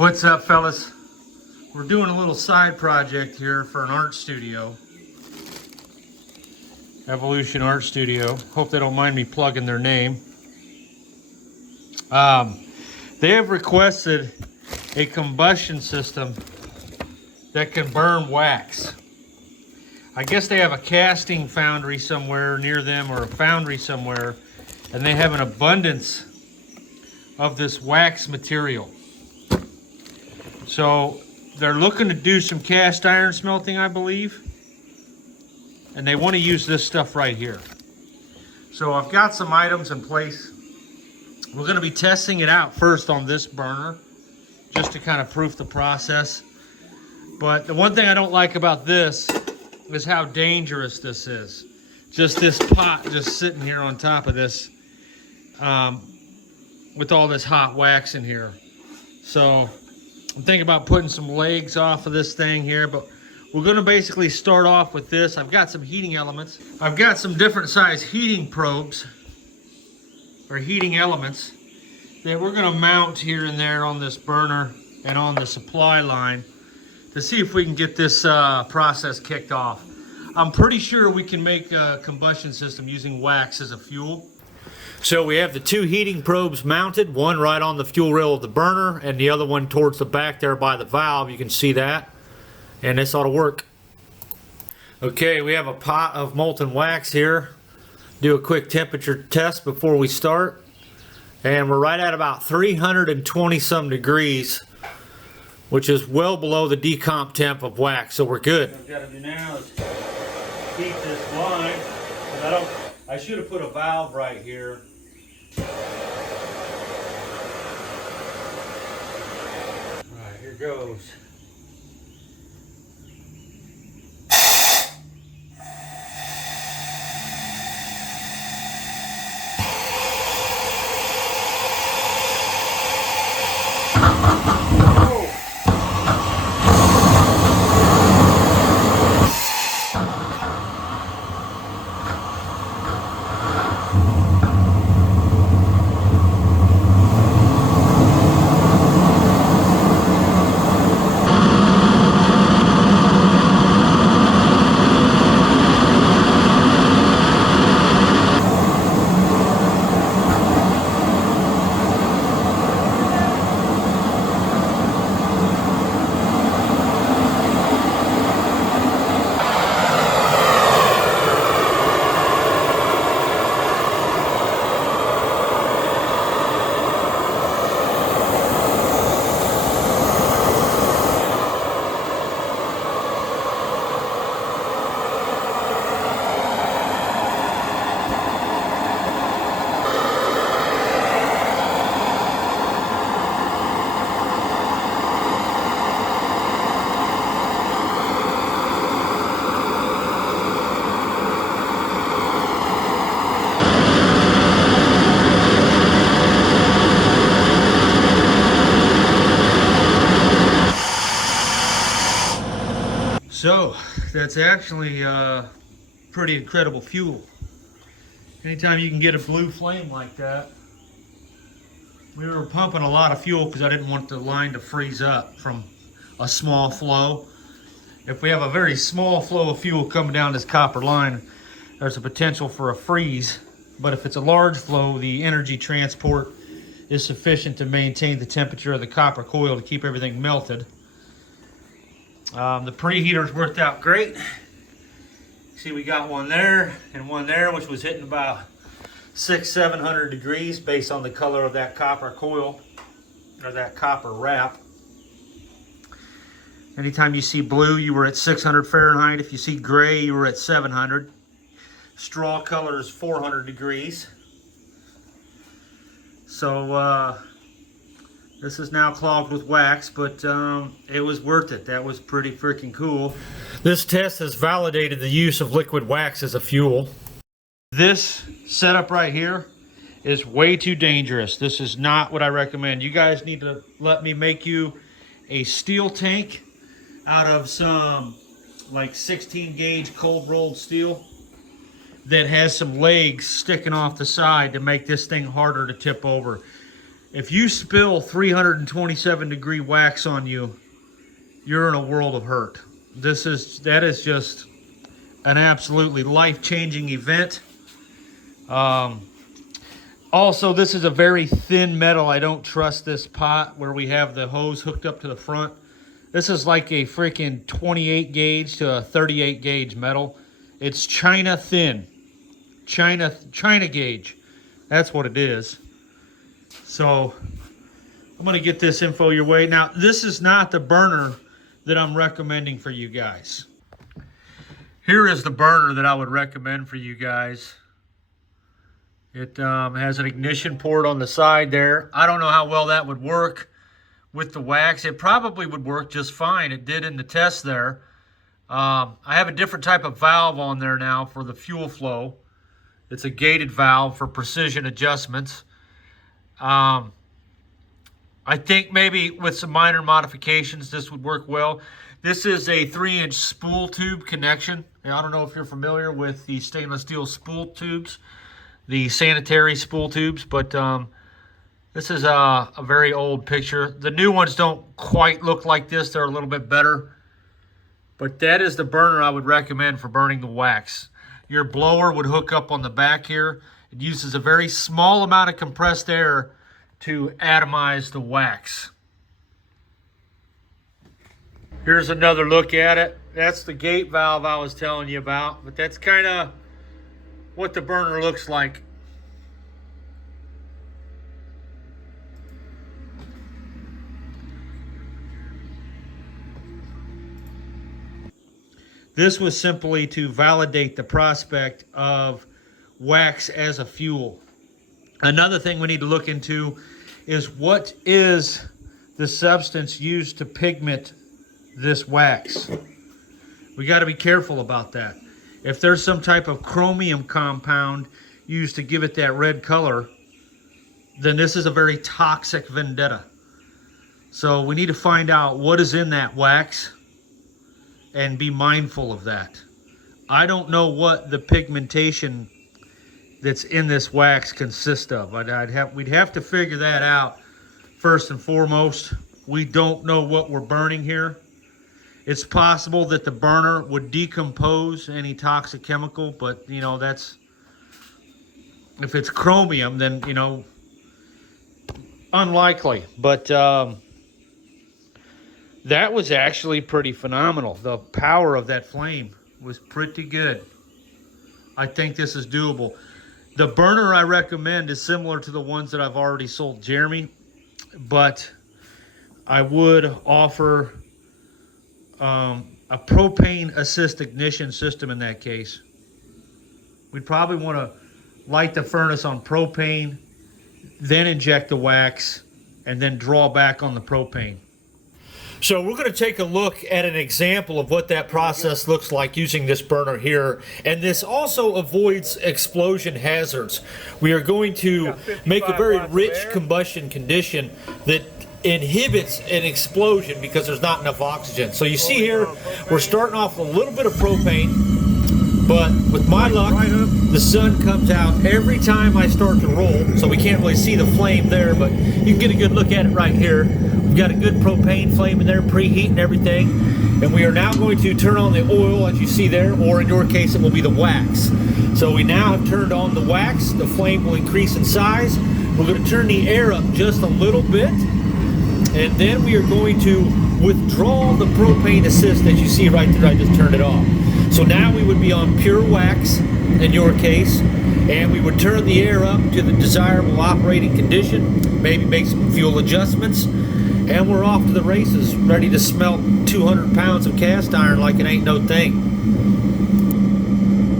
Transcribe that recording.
What's up, fellas? We're doing a little side project here for an art studio. Evolution Art Studio. Hope they don't mind me plugging their name. They have requested a combustion system that can burn wax. I guess they have a casting foundry somewhere near them, or a foundry somewhere, and they have an abundance of this wax material. So they're looking to do some cast iron smelting, I believe. And they want to use this stuff right here. So I've got some items in place. We're going to be testing it out first on this burner, just to kind of proof the process. But the one thing I don't like about this is how dangerous this is. Just this pot just sitting here on top of this with all this hot wax in here. So I'm thinking about putting some legs off of this thing here, but we're going to basically start off with this. I've got some heating elements. I've got some different size heating probes, or heating elements, that we're going to mount here and there on this burner and on the supply line to see if we can get this process kicked off. I'm pretty sure we can make a combustion system using wax as a fuel. So we have the two heating probes mounted, one right on the fuel rail of the burner and the other one towards the back there by the valve. You can see that. And this ought to work. Okay, we have a pot of molten wax here. Do a quick temperature test before we start. And we're right at about 320 some degrees, which is well below the decomp temp of wax, so we're good. What I've got to do now is keep this line. I should have put a valve right here. Alright, here goes. So that's actually pretty incredible fuel. Anytime you can get a blue flame like that. We were pumping a lot of fuel because I didn't want the line to freeze up from a small flow. If we have a very small flow of fuel coming down this copper line, there's a potential for a freeze. But if it's a large flow, the energy transport is sufficient to maintain the temperature of the copper coil to keep everything melted. The preheater's worked out great. See, we got one there and one there, which was hitting about 600-700 degrees based on the color of that copper coil, or that copper wrap. Anytime you see blue, you were at 600 Fahrenheit. If you see gray, you were at 700. Straw color is 400 degrees. So this is now clogged with wax, but it was worth it. That was pretty freaking cool. This test has validated the use of liquid wax as a fuel. This setup right here is way too dangerous. This is not what I recommend. You guys need to let me make you a steel tank out of some like 16 gauge cold rolled steel that has some legs sticking off the side to make this thing harder to tip over. If you spill 327-degree wax on you, you're in a world of hurt. That is just an absolutely life-changing event. Also, this is a very thin metal. I don't trust this pot where we have the hose hooked up to the front. This is like a freaking 28 gauge to a 38 gauge metal. It's China thin. China gauge. That's what it is. So I'm going to get this info your way. Now, this is not the burner that I'm recommending for you guys. Here is the burner that I would recommend for you guys. It has an ignition port on the side there. I don't know how well that would work with the wax. It probably would work just fine. It did in the test there. I have a different type of valve on there now for the fuel flow. It's a gated valve for precision adjustments. I think maybe with some minor modifications this would work well. This is a 3-inch spool tube connection. Now, I don't know if you're familiar with the stainless steel spool tubes, the sanitary spool tubes, but this is a very old picture. The new ones don't quite look like this. They're a little bit better. But that is the burner I would recommend for burning the wax. Your blower would hook up on the back here. It uses a very small amount of compressed air to atomize the wax. Here's another look at it. That's the gate valve I was telling you about, but that's kind of what the burner looks like. This was simply to validate the prospect of wax as a fuel. Another thing we need to look into is what is the substance used to pigment this wax. We got to be careful about that. If there's some type of chromium compound used to give it that red color, then this is a very toxic vendetta. So we need to find out what is in that wax and be mindful of that. I don't know what the pigmentation that's in this wax consists of. We'd have to figure that out first and foremost. We don't know what we're burning here. It's possible that the burner would decompose any toxic chemical, but you know, that's, if it's chromium, then you know, unlikely. But that was actually pretty phenomenal. The power of that flame was pretty good. I think this is doable. The burner I recommend is similar to the ones that I've already sold Jeremy, but I would offer a propane assist ignition system in that case. We'd probably want to light the furnace on propane, then inject the wax, and then draw back on the propane. So we're going to take a look at an example of what that process looks like using this burner here. And this also avoids explosion hazards. We are going to make a very rich combustion condition that inhibits an explosion because there's not enough oxygen. So you see here, we're starting off with a little bit of propane, but with my luck, the sun comes out every time I start to roll, so we can't really see the flame there, but you can get a good look at it right here. We've got a good propane flame in there, preheating everything, and we are now going to turn on the oil, as you see there, or in your case, it will be the wax. So we now have turned on the wax. The flame will increase in size. We're going to turn the air up just a little bit, and then we are going to withdraw the propane assist that you see right there. I just turned it off. So now we would be on pure wax in your case, and we would turn the air up to the desirable operating condition, maybe make some fuel adjustments, and we're off to the races, ready to smelt 200 pounds of cast iron like it ain't no thing.